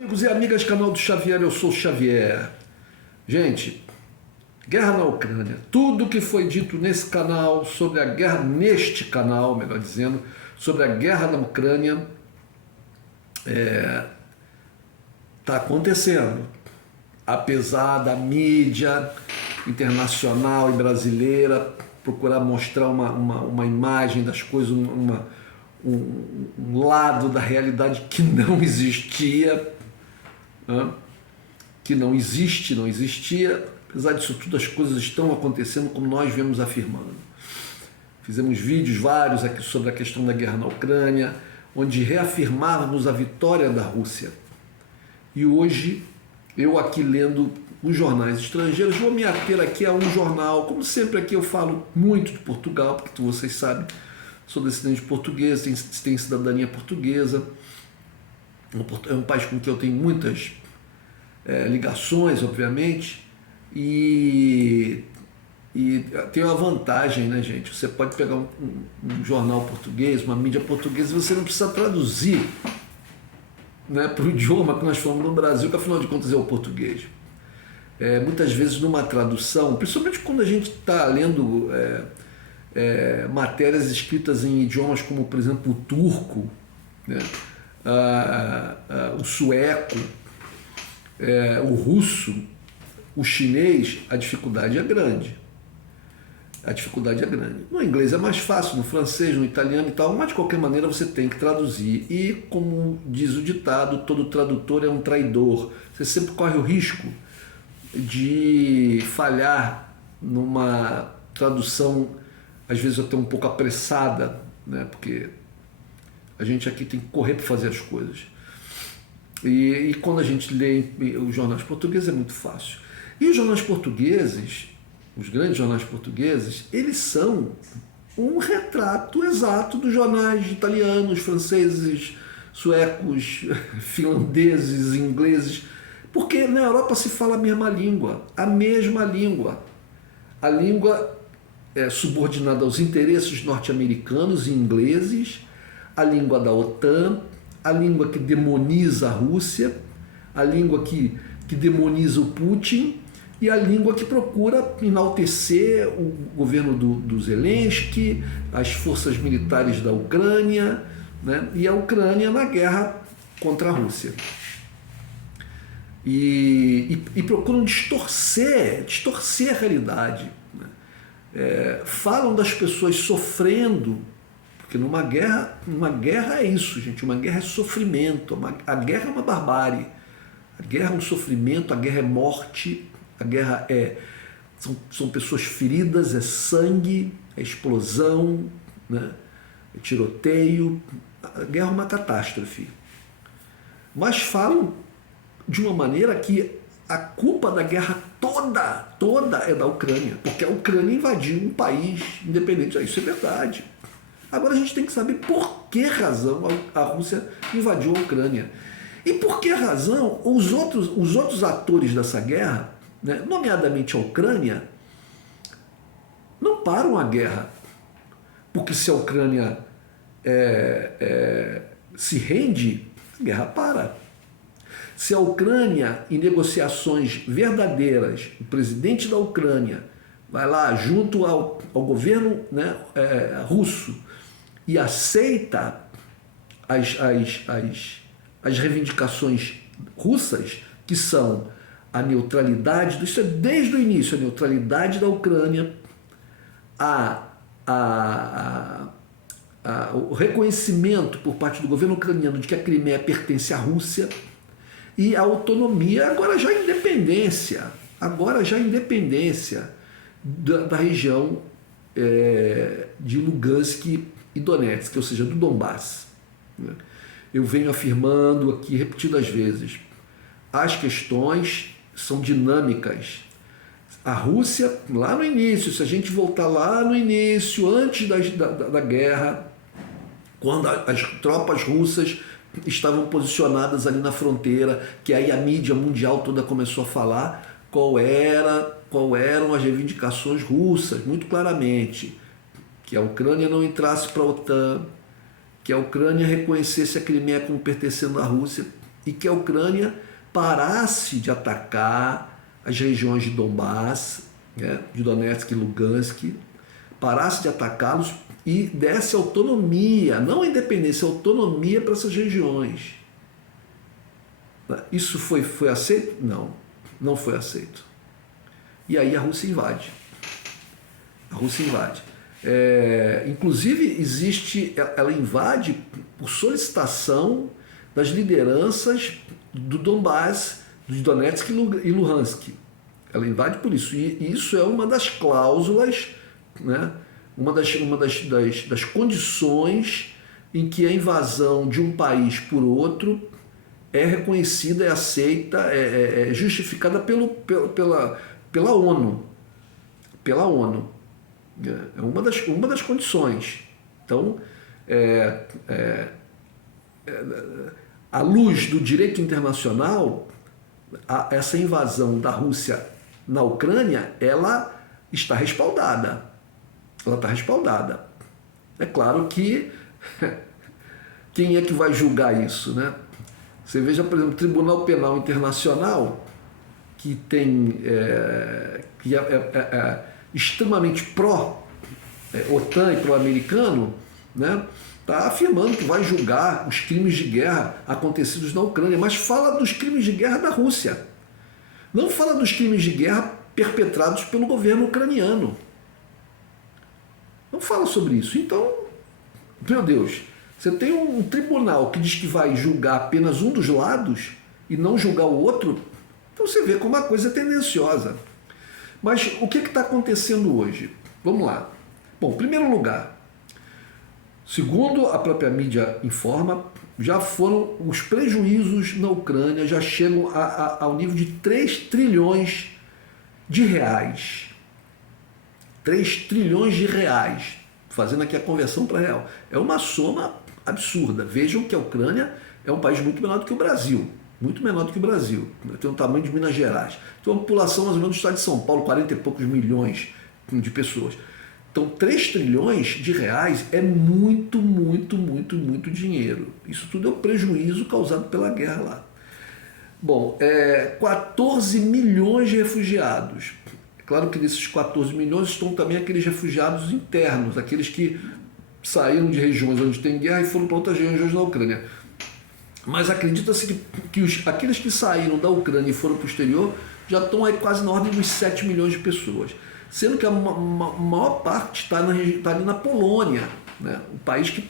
Amigos e amigas, canal do Xavier, eu sou o Xavier. Gente, guerra na Ucrânia. Tudo que foi dito nesse canal, sobre a guerra, neste canal, melhor dizendo, sobre a guerra na Ucrânia, está acontecendo. Apesar da mídia internacional e brasileira procurar mostrar uma imagem das coisas, um lado da realidade que não existia, né? Que não existe, não existia. Apesar disso tudo, as coisas estão acontecendo como nós vemos afirmando. Fizemos vídeos vários aqui sobre a questão da guerra na Ucrânia, onde reafirmávamos a vitória da Rússia. E hoje, eu aqui lendo os jornais estrangeiros, vou me ater aqui a um jornal. Como sempre aqui eu falo muito de Portugal, porque vocês sabem, sou descendente português, tenho cidadania portuguesa. É um país com que eu tenho muitas ligações, obviamente, e tem uma vantagem, né, gente? Você pode pegar um jornal português, uma mídia portuguesa, e você não precisa traduzir, né, para o idioma que nós falamos no Brasil, que afinal de contas é o português. Muitas vezes numa tradução, principalmente quando a gente está lendo matérias escritas em idiomas como, por exemplo, o turco, né, o sueco, o russo, o chinês, a dificuldade é grande. A dificuldade é grande. No inglês é mais fácil, no francês, no italiano e tal, mas de qualquer maneira você tem que traduzir. E, como diz o ditado, todo tradutor é um traidor. Você sempre corre o risco de falhar numa tradução, às vezes até um pouco apressada, né? Porque a gente aqui tem que correr para fazer as coisas. E quando a gente lê os jornais portugueses é muito fácil. E os jornais portugueses, os grandes jornais portugueses, eles são um retrato exato dos jornais italianos, franceses, suecos, finlandeses, ingleses, porque na Europa se fala a mesma língua, a mesma língua. A língua é subordinada aos interesses norte-americanos e ingleses, a língua da OTAN, a língua que demoniza a Rússia, a língua que demoniza o Putin e a língua que procura enaltecer o governo do Zelensky, as forças militares da Ucrânia, né, e a Ucrânia na guerra contra a Rússia. E procuram distorcer a realidade, né? Falam das pessoas sofrendo, porque numa guerra é isso, gente, uma guerra é sofrimento, a guerra é uma barbárie, a guerra é um sofrimento, a guerra é morte, a guerra são pessoas feridas, é sangue, é explosão, né? É tiroteio, a guerra é uma catástrofe. Mas falam de uma maneira que a culpa da guerra toda é da Ucrânia, porque a Ucrânia invadiu um país independente. Isso é verdade. Agora a gente tem que saber por que razão a Rússia invadiu a Ucrânia. E por que razão os outros atores dessa guerra, né, nomeadamente a Ucrânia, não param a guerra. Porque se a Ucrânia se rende, a guerra para. Se a Ucrânia, em negociações verdadeiras, o presidente da Ucrânia vai lá junto ao governo, né, russo e aceita as reivindicações russas, que são a neutralidade, isso é desde o início, a neutralidade da Ucrânia, o reconhecimento por parte do governo ucraniano de que a Crimeia pertence à Rússia, e a autonomia, agora já a independência da região de Lugansk e Donetsk, ou seja, do Donbass. Eu venho afirmando aqui repetidas vezes, as questões são dinâmicas. A Rússia, lá no início, se a gente voltar lá no início, antes da guerra, quando as tropas russas estavam posicionadas ali na fronteira, que aí a mídia mundial toda começou a falar qual eram as reivindicações russas, muito claramente, que a Ucrânia não entrasse para a OTAN, que a Ucrânia reconhecesse a Crimeia como pertencendo à Rússia, e que a Ucrânia parasse de atacar as regiões de Donbass, né, de Donetsk e Lugansk, parasse de atacá-los e desse autonomia, não independência, autonomia para essas regiões. Isso foi aceito? Não, não foi aceito. E aí a Rússia invade. A Rússia invade. Inclusive, ela invade por solicitação das lideranças do Donbass, de Donetsk e Luhansk. Ela invade por isso. E isso é uma das cláusulas, né? Uma das condições em que a invasão de um país por outro é reconhecida, é aceita, é justificada pela ONU. Pela ONU. É uma das condições. Então, à luz do direito internacional, essa invasão da Rússia na Ucrânia, ela está respaldada. Ela está respaldada. É claro que quem é que vai julgar isso, né? Você veja, por exemplo, o Tribunal Penal Internacional, que é extremamente pró-OTAN e pró-americano, né? Está afirmando que vai julgar os crimes de guerra acontecidos na Ucrânia, mas fala dos crimes de guerra da Rússia. Não fala dos crimes de guerra perpetrados pelo governo ucraniano. Não fala sobre isso. Então, meu Deus, você tem um tribunal que diz que vai julgar apenas um dos lados e não julgar o outro, então você vê como a coisa é tendenciosa. Mas o que está acontecendo hoje? Vamos lá. Bom, em primeiro lugar, segundo a própria mídia informa, já foram os prejuízos na Ucrânia, já chegam ao nível de 3 trilhões de reais. 3 trilhões de reais, fazendo aqui a conversão para real. É uma soma absurda. Vejam que a Ucrânia é um país muito menor do que o Brasil. Muito menor do que o Brasil. Tem o tamanho de Minas Gerais. Tem uma população mais ou menos do estado de São Paulo, 40 e poucos milhões de pessoas. Então, 3 trilhões de reais é muito, muito, muito, muito dinheiro. Isso tudo é o prejuízo causado pela guerra lá. Bom, 14 milhões de refugiados. Claro que desses 14 milhões estão também aqueles refugiados internos, aqueles que saíram de regiões onde tem guerra e foram para outras regiões da Ucrânia. Mas acredita-se que aqueles que saíram da Ucrânia e foram para o exterior já estão aí quase na ordem dos 7 milhões de pessoas. Sendo que a maior parte está ali na Polônia, né? Um país que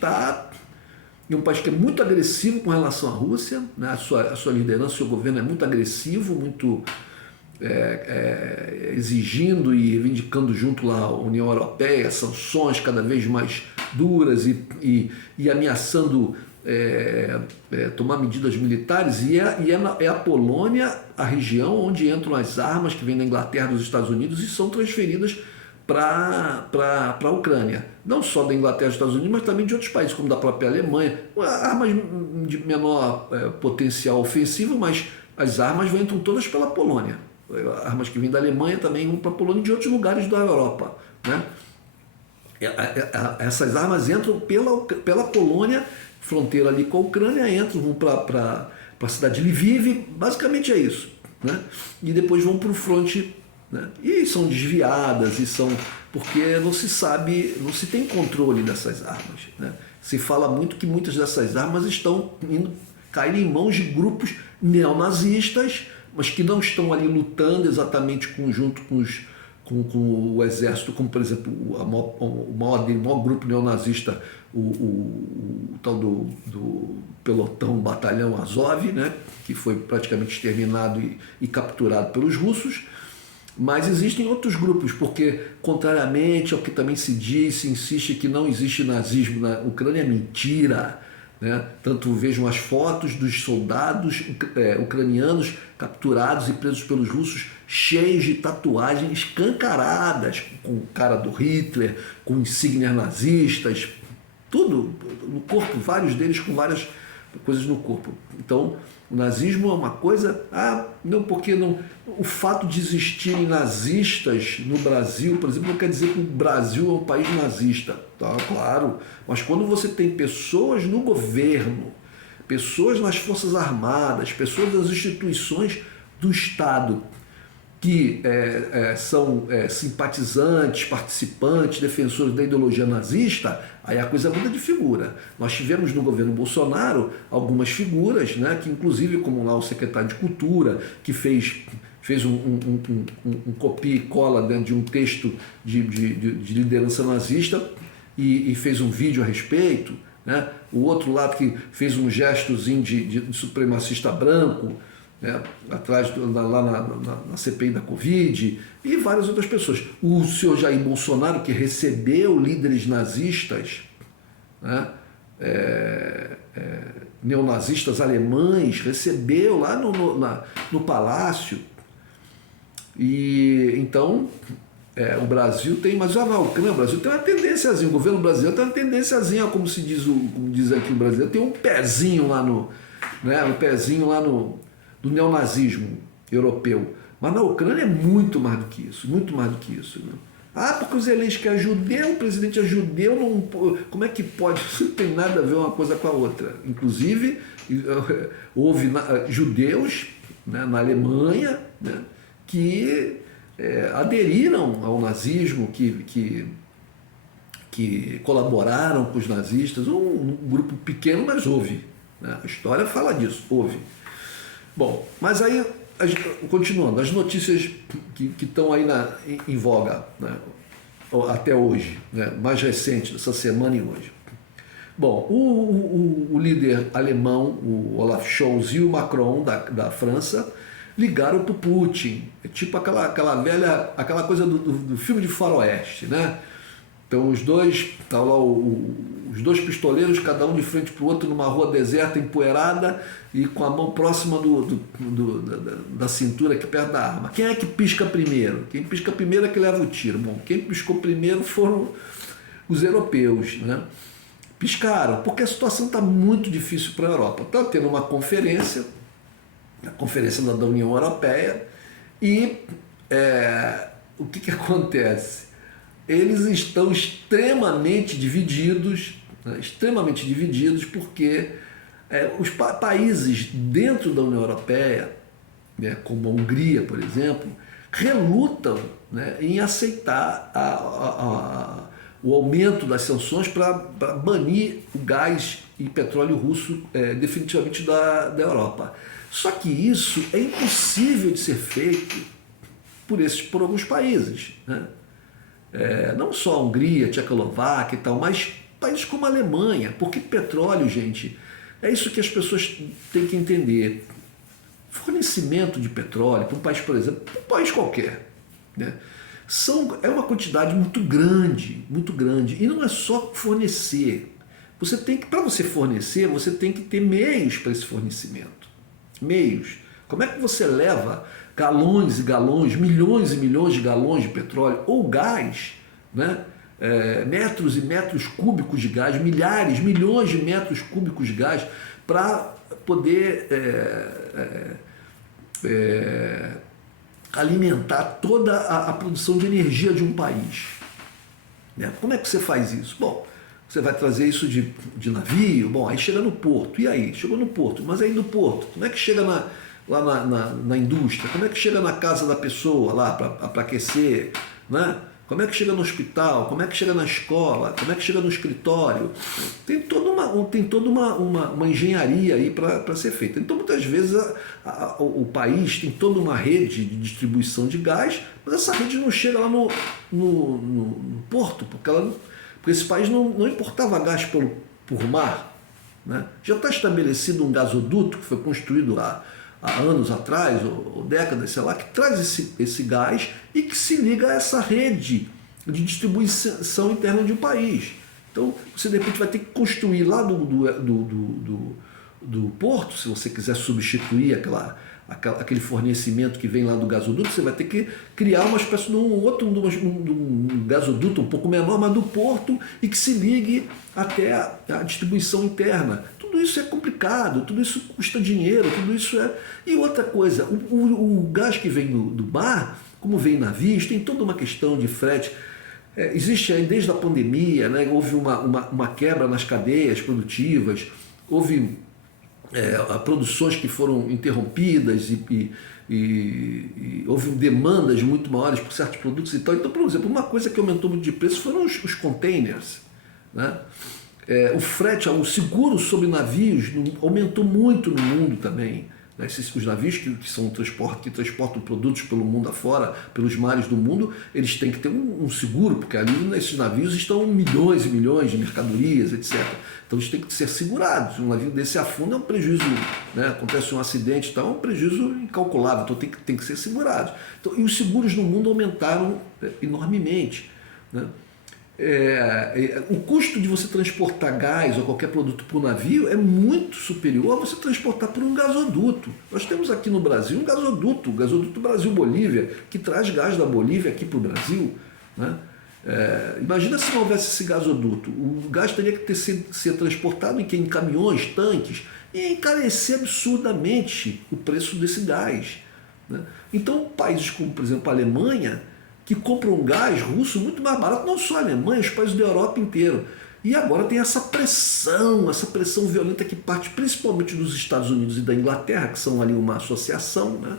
um país que é muito agressivo com relação à Rússia, né? A sua liderança, o seu governo é muito agressivo, muito exigindo e reivindicando junto lá a União Europeia sanções cada vez mais duras e ameaçando tomar medidas militares, e é a Polônia a região onde entram as armas que vêm da Inglaterra, dos Estados Unidos, e são transferidas para a Ucrânia. Não só da Inglaterra e dos Estados Unidos, mas também de outros países, como da própria Alemanha. Armas de menor potencial ofensivo, mas as armas entram todas pela Polônia. Armas que vêm da Alemanha também vão para a Polônia e de outros lugares da Europa, né? Essas armas entram pela Polônia, fronteira ali com a Ucrânia, vão para a cidade de Lviv, basicamente é isso, né? E depois vão para o fronte, né? E são desviadas, porque não se sabe, não se tem controle dessas armas, né? Se fala muito que muitas dessas armas estão caindo em mãos de grupos neonazistas, mas que não estão ali lutando exatamente junto com o exército, como por exemplo o maior grupo neonazista, o tal do pelotão, batalhão Azov, né, que foi praticamente exterminado e capturado pelos russos. Mas existem outros grupos, porque contrariamente ao que também se insiste que não existe nazismo na Ucrânia, é mentira, né? Tanto vejam as fotos dos soldados ucranianos capturados e presos pelos russos, cheios de tatuagens escancaradas, com o cara do Hitler, com insígnias nazistas, tudo no corpo, vários deles com várias coisas no corpo. Então, o nazismo é uma coisa, não, porque não, o fato de existirem nazistas no Brasil, por exemplo, não quer dizer que o Brasil é um país nazista, tá? Claro, mas quando você tem pessoas no governo pessoas nas Forças Armadas, pessoas das instituições do Estado, que são simpatizantes, participantes, defensores da ideologia nazista, aí a coisa muda de figura. Nós tivemos no governo Bolsonaro algumas figuras, né, que inclusive, como lá o secretário de Cultura, que fez um copia e cola dentro de um texto de liderança nazista e fez um vídeo a respeito, né? O outro lado que fez um gestozinho de supremacista branco, né, atrás lá na CPI da Covid, e várias outras pessoas. O senhor Jair Bolsonaro, que recebeu líderes nazistas, né, neonazistas alemães, recebeu lá no Palácio. E então o Brasil tem, mas já na Ucrânia, o Brasil tem uma tendênciazinha, o governo brasileiro tem uma tendênciazinha, como diz aqui o brasileiro, tem um pezinho lá do neonazismo europeu. Mas na Ucrânia é muito mais do que isso, muito mais do que isso. Né? Porque o Zelensky é judeu, o presidente é judeu, não, como é que pode? Isso não tem nada a ver uma coisa com a outra. Inclusive, houve judeus, né, na Alemanha, né, que aderiram ao nazismo, que colaboraram com os nazistas, um grupo pequeno, mas houve. Né? A história fala disso, houve. Bom, mas aí, continuando, as notícias que estão aí em voga, né, até hoje, né, mais recente, dessa semana e hoje. Bom, o líder alemão, o Olaf Scholz, e o Macron, da França, ligaram para o Putin. É tipo aquela coisa do filme de faroeste, né? Então os dois, tá lá os dois pistoleiros, cada um de frente para o outro, numa rua deserta, empoeirada, e com a mão próxima da cintura, aqui perto da arma. Quem é que pisca primeiro? Quem pisca primeiro é que leva o tiro. Bom, quem piscou primeiro foram os europeus, né? Piscaram, porque a situação está muito difícil para a Europa. Está tendo uma conferência, a Conferência da União Europeia, e o que acontece? Eles estão extremamente divididos, né? Extremamente divididos, porque os países dentro da União Europeia, né, como a Hungria, por exemplo, relutam, né, em aceitar o aumento das sanções para banir o gás e petróleo russo definitivamente da Europa. Só que isso é impossível de ser feito por alguns países, né? Não só a Hungria, a Tchecoslováquia e tal, mas países como a Alemanha, porque petróleo, gente, é isso que as pessoas têm que entender. Fornecimento de petróleo para um país, por exemplo, para um país qualquer, né, é uma quantidade muito grande, e não é só fornecer. Para você fornecer, você tem que ter meios para esse fornecimento. Meios. Como é que você leva galões e galões, milhões e milhões de galões de petróleo ou gás, né? Metros e metros cúbicos de gás, milhares, milhões de metros cúbicos de gás, para poder alimentar toda a produção de energia de um país, né? Como é que você faz isso? Bom, você vai trazer isso de navio, bom, aí chega no porto, e aí? Chegou no porto, mas aí no porto, como é que chega lá na indústria? Como é que chega na casa da pessoa lá para aquecer, né? Como é que chega no hospital? Como é que chega na escola? Como é que chega no escritório? Tem toda uma engenharia aí para ser feita. Então, muitas vezes, o país tem toda uma rede de distribuição de gás, mas essa rede não chega lá no porto, porque esse país não importava gás por mar, né? Já está estabelecido um gasoduto que foi construído há anos atrás, ou décadas, sei lá, que traz esse gás e que se liga a essa rede de distribuição interna de um país. Então, você de repente vai ter que construir lá do porto, se você quiser substituir aquele fornecimento que vem lá do gasoduto, você vai ter que criar uma espécie de um gasoduto um pouco menor, mas do porto, e que se ligue até a distribuição interna. Tudo isso é complicado, tudo isso custa dinheiro, tudo isso é... E outra coisa, o gás que vem do mar, como vem em navios, tem toda uma questão de frete. Existe aí, desde a pandemia, né, houve uma quebra nas cadeias produtivas, houve produções que foram interrompidas e houve demandas muito maiores por certos produtos e tal. Então, por exemplo, uma coisa que aumentou muito de preço foram os containers, né? O frete, o seguro sobre navios aumentou muito no mundo também, né? Os navios que transportam produtos pelo mundo afora, pelos mares do mundo, eles têm que ter um seguro, porque ali nesses navios estão milhões e milhões de mercadorias, etc. Então eles têm que ser segurados. Um navio desse afunda é um prejuízo, né? Acontece um acidente e tal, é um prejuízo incalculável, então tem que ser segurado. Então, e os seguros no mundo aumentaram enormemente, né? O custo de você transportar gás ou qualquer produto por navio é muito superior a você transportar por um gasoduto. Nós temos aqui no Brasil um gasoduto, o gasoduto Brasil-Bolívia, que traz gás da Bolívia aqui para o Brasil, né? Imagina se não houvesse esse gasoduto. O gás teria que ser transportado em caminhões, tanques, e encarecer absurdamente o preço desse gás, né? Então, países como, por exemplo, a Alemanha, que compram gás russo muito mais barato, não só a Alemanha, os países da Europa inteira. E agora tem essa pressão violenta que parte principalmente dos Estados Unidos e da Inglaterra, que são ali uma associação, né?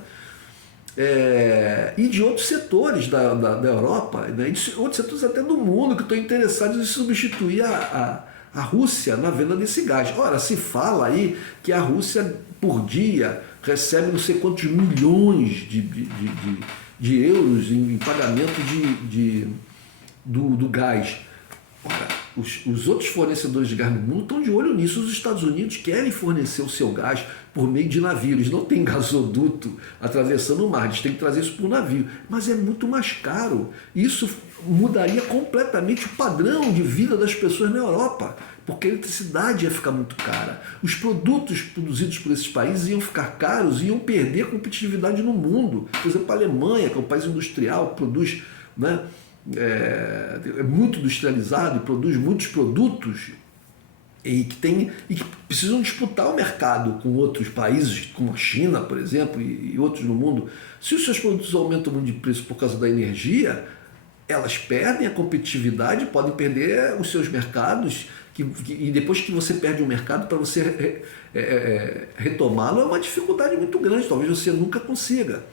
E de outros setores da Europa, né? E de outros setores até do mundo, que estão interessados em substituir a Rússia na venda desse gás. Ora, se fala aí que a Rússia, por dia, recebe não sei quantos milhões de euros em pagamento do gás. Ora, os outros fornecedores de gás no mundo estão de olho nisso. Os Estados Unidos querem fornecer o seu gás por meio de navio. Eles não têm gasoduto atravessando o mar, eles têm que trazer isso por navio. Mas é muito mais caro. Isso mudaria completamente o padrão de vida das pessoas na Europa, porque a eletricidade ia ficar muito cara. Os produtos produzidos por esses países iam ficar caros e iam perder competitividade no mundo. Por exemplo, a Alemanha, que é um país industrial, que produz, né, é muito industrializado e produz muitos produtos e que precisam disputar o mercado com outros países, como a China, por exemplo, e outros no mundo. Se os seus produtos aumentam muito de preço por causa da energia, elas perdem a competitividade, podem perder os seus mercados, e depois que você perde um mercado, para você retomá-lo é uma dificuldade muito grande, talvez você nunca consiga.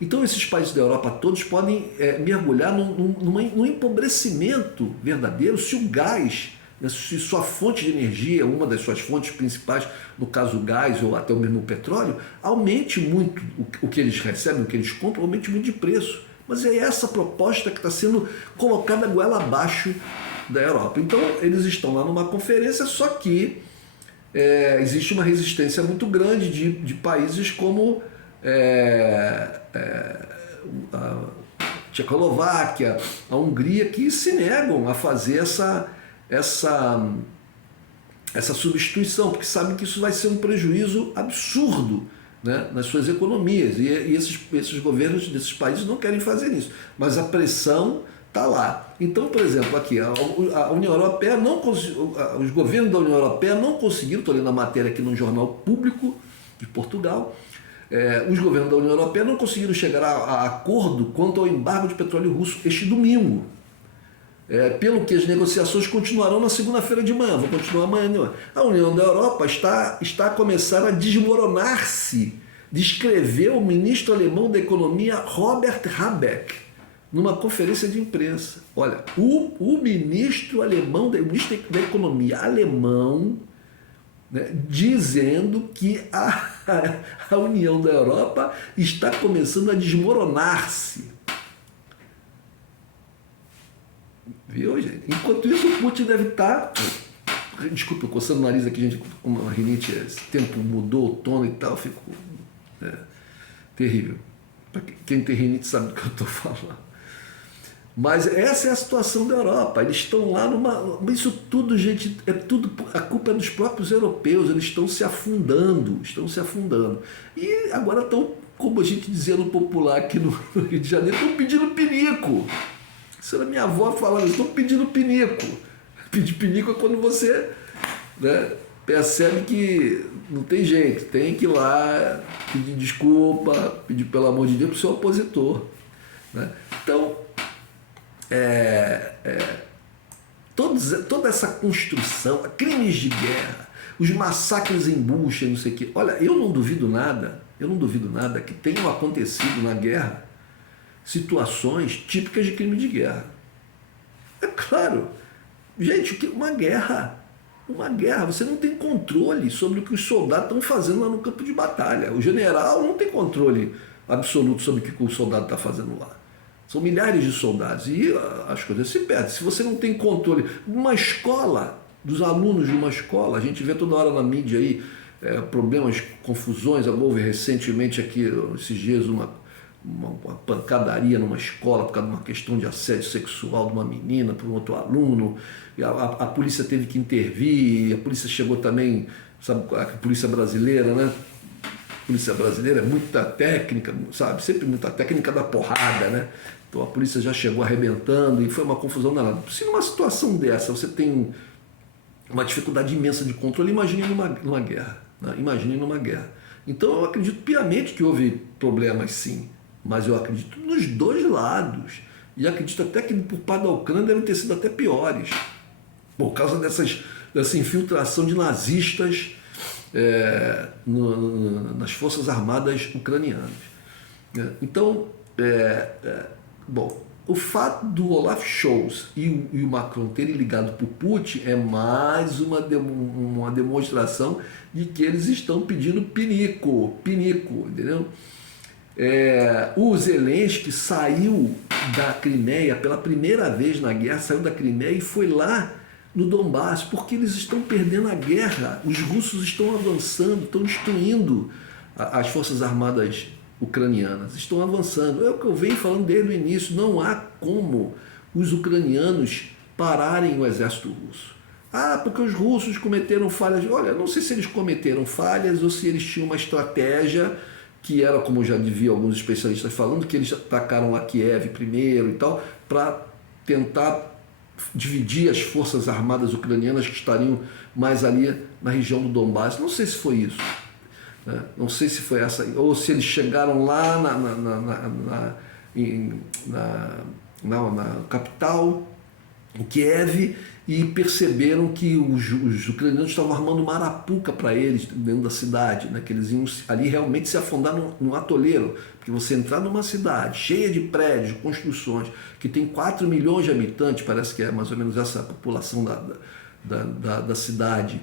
Então esses países da Europa todos podem mergulhar num empobrecimento verdadeiro se o gás, né, se sua fonte de energia, uma das suas fontes principais, no caso o gás ou até o mesmo petróleo, aumente muito o que eles recebem, o que eles compram, aumente muito de preço. Mas é essa proposta que está sendo colocada goela abaixo da Europa. Então eles estão lá numa conferência, só que existe uma resistência muito grande de países como a Tchecoslováquia, a Hungria, que se negam a fazer essa substituição, porque sabem que isso vai ser um prejuízo absurdo, né, nas suas economias, e esses governos desses países não querem fazer isso, mas a pressão está lá. Então, por exemplo, aqui a União Europeia os governos da União Europeia não conseguiram, estou lendo a matéria aqui no Jornal Público de Portugal, os governos da União Europeia não conseguiram chegar a acordo quanto ao embargo de petróleo russo este domingo. Pelo que as negociações continuarão na segunda-feira de manhã, vão continuar amanhã. A União da Europa está a começar a desmoronar-se, descreveu o ministro alemão da Economia Robert Habeck numa conferência de imprensa. Olha, o ministro alemão, o ministro da Economia alemão, né, dizendo que a União da Europa está começando a desmoronar-se. Viu, gente? Enquanto isso, o Putin deve estar... Desculpa, coçando o nariz aqui, gente, com uma rinite, esse tempo mudou o tono e tal, ficou terrível. Quem tem rinite sabe do que eu estou falando. Mas essa é a situação da Europa. Eles estão lá numa... Isso tudo, gente, a culpa é dos próprios europeus. Eles estão se afundando, E agora estão, como a gente dizia no popular aqui no Rio de Janeiro, estão pedindo pinico. Isso era minha avó falando, estão pedindo pinico. Pedir pinico é quando você, né, percebe que não tem jeito, tem que ir lá pedir desculpa, pedir pelo amor de Deus para o seu opositor, né? Então, toda essa construção, crimes de guerra, os massacres em Bucha, não sei o quê. Olha, eu não duvido nada que tenham acontecido na guerra situações típicas de crime de guerra. É claro, gente, uma guerra, você não tem controle sobre o que os soldados estão fazendo lá no campo de batalha. O general não tem controle absoluto sobre o que o soldado está fazendo lá. São milhares de soldados e as coisas se perdem. Se você não tem controle, uma escola, dos alunos de uma escola, a gente vê toda hora na mídia aí problemas, confusões. Houve recentemente aqui, esses dias, uma pancadaria numa escola por causa de uma questão de assédio sexual de uma menina por um outro aluno. E a polícia teve que intervir, a polícia chegou também, sabe, a polícia brasileira, né? A polícia brasileira é muita técnica, sabe? Sempre muita técnica da porrada, né? Então a polícia já chegou arrebentando e foi uma confusão danada. Se numa situação dessa você tem uma dificuldade imensa de controle, imagine numa guerra, né? Imagine numa guerra. Então eu acredito piamente que houve problemas, sim, mas eu acredito nos dois lados. E acredito até que por parte da Ucrânia devem ter sido até piores, por causa dessa infiltração de nazistas nas Forças Armadas ucranianas. Então, bom, o fato do Olaf Scholz e o Macron terem ligado para o Putin é mais uma demonstração de que eles estão pedindo pinico, entendeu? O Zelensky saiu da Crimeia pela primeira vez na guerra, saiu da Crimeia e foi lá no Donbass, porque eles estão perdendo a guerra, os russos estão avançando, estão destruindo as Forças Armadas ucranianas, estão avançando. É o que eu venho falando desde o início, não há como os ucranianos pararem o exército russo. Porque os russos cometeram falhas. Olha, não sei se eles cometeram falhas ou se eles tinham uma estratégia que era, como eu já vi alguns especialistas falando, que eles atacaram a Kiev primeiro e tal, para tentar dividir as forças armadas ucranianas que estariam mais ali na região do Donbass. Não sei se foi isso, né? Não sei se foi essa, ou se eles chegaram lá na capital, em Kiev, e perceberam que os ucranianos estavam armando uma arapuca para eles dentro da cidade, né? Que eles iam ali realmente se afundar num atoleiro, porque você entrar numa cidade cheia de prédios, de construções, que tem 4 milhões de habitantes, parece que é mais ou menos essa a população da cidade,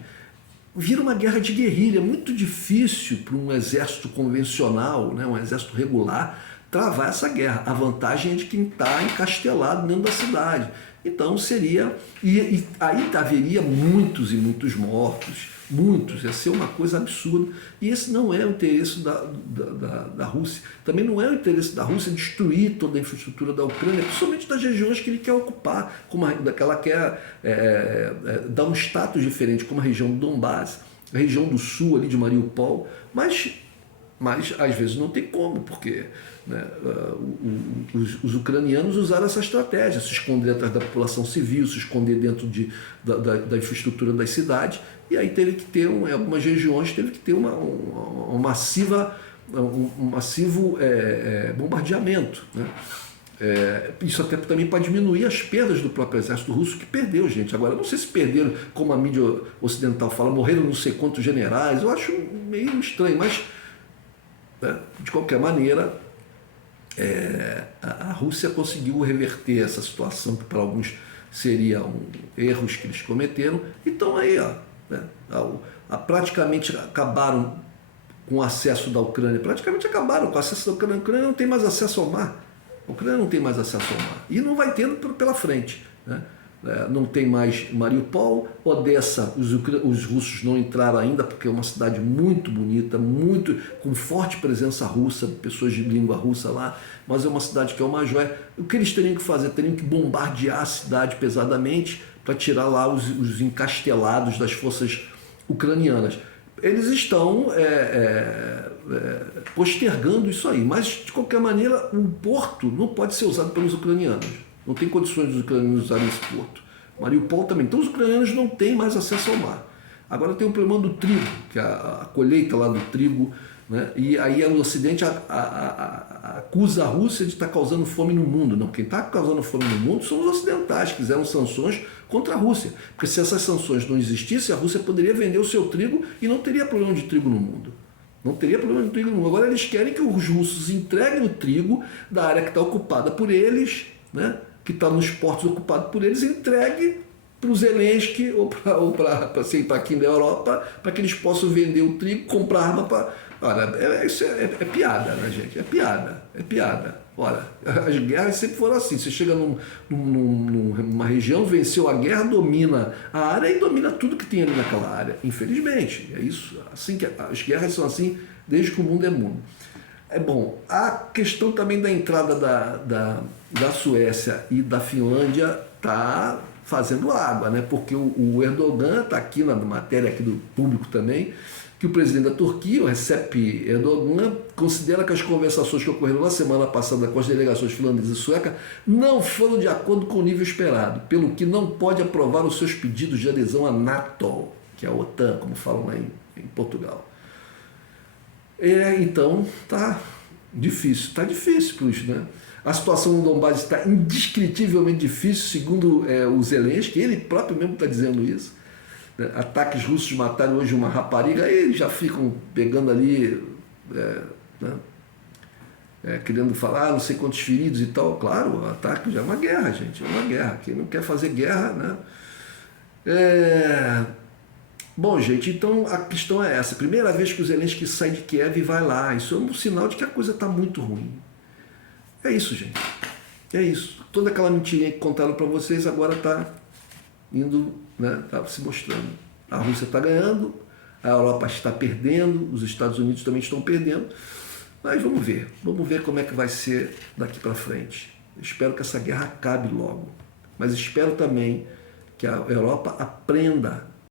vira uma guerra de guerrilha. É muito difícil para um exército convencional, né? Um exército regular, travar essa guerra. A vantagem é de quem está encastelado dentro da cidade. Então seria, e aí haveria muitos e muitos mortos, muitos, ia ser uma coisa absurda. E esse não é o interesse da Rússia. Também não é o interesse da Rússia destruir toda a infraestrutura da Ucrânia, principalmente das regiões que ele quer ocupar, como que ela quer dar um status diferente, como a região do Donbass, a região do sul ali de Mariupol, mas às vezes não tem como, porque, né, os ucranianos usaram essa estratégia, se esconder atrás da população civil, se esconder dentro da infraestrutura das cidades, e aí teve que ter, em algumas regiões, teve que ter um massivo bombardeamento, né? Isso até também para diminuir as perdas do próprio exército russo, que perdeu, gente. Agora, não sei se perderam, como a mídia ocidental fala, morreram não sei quantos generais, eu acho meio estranho, mas de qualquer maneira, a Rússia conseguiu reverter essa situação, que para alguns seriam erros que eles cometeram. Então aí, praticamente acabaram com o acesso da Ucrânia, a Ucrânia não tem mais acesso ao mar. A Ucrânia não tem mais acesso ao mar. E não vai tendo pela frente, né? Não tem mais Mariupol, Odessa, os russos não entraram ainda, porque é uma cidade muito bonita, com forte presença russa, pessoas de língua russa lá, mas é uma cidade que é uma joia. O que eles teriam que fazer? Teriam que bombardear a cidade pesadamente para tirar lá os encastelados das forças ucranianas. Eles estão postergando isso aí, mas de qualquer maneira o porto não pode ser usado pelos ucranianos. Não tem condições dos ucranianos usarem esse porto. Mariupol também. Então os ucranianos não têm mais acesso ao mar. Agora tem o problema do trigo, que a colheita lá do trigo né? E aí o Ocidente acusa a Rússia de estar causando fome no mundo. Não, quem está causando fome no mundo são os ocidentais, que fizeram sanções contra a Rússia. Porque se essas sanções não existissem, a Rússia poderia vender o seu trigo e não teria problema de trigo no mundo. Não teria problema de trigo no mundo. Agora eles querem que os russos entreguem o trigo da área que está ocupada por eles, né? Que está nos portos ocupados por eles, entregue para o Zelensky ou para aqui na Europa, para que eles possam vender o trigo, comprar arma para... Olha, isso é piada, né, gente? É piada, é piada. Olha, as guerras sempre foram assim. Você chega numa região, venceu a guerra, domina a área e domina tudo que tem ali naquela área. Infelizmente, é isso. Assim que as guerras são assim desde que o mundo é mundo. É bom, a questão também da entrada da Suécia e da Finlândia está fazendo água, né? Porque o Erdogan está aqui na matéria aqui do público também, que o presidente da Turquia, o Recep Erdogan, considera que as conversações que ocorreram na semana passada com as delegações finlandesa e sueca não foram de acordo com o nível esperado, pelo que não pode aprovar os seus pedidos de adesão à NATO, que é a OTAN, como falam lá em Portugal. Então tá difícil para isso, né? A situação no Donbass está indescritivelmente difícil, segundo o Zelensky, ele próprio mesmo está dizendo isso. Ataques russos mataram hoje uma rapariga, aí eles já ficam pegando ali, querendo falar, não sei quantos feridos e tal. Claro, o ataque já é uma guerra, gente, é uma guerra. Quem não quer fazer guerra, né? Bom, gente, então a questão é essa. Primeira vez que o Zelensky sai de Kiev e vai lá, isso é um sinal de que a coisa está muito ruim. É isso, gente. É isso. Toda aquela mentirinha que contaram para vocês agora está indo, né, tá se mostrando. A Rússia está ganhando, a Europa está perdendo, os Estados Unidos também estão perdendo, mas vamos ver como é que vai ser daqui para frente. Eu espero que essa guerra acabe logo, mas espero também que a Europa aprenda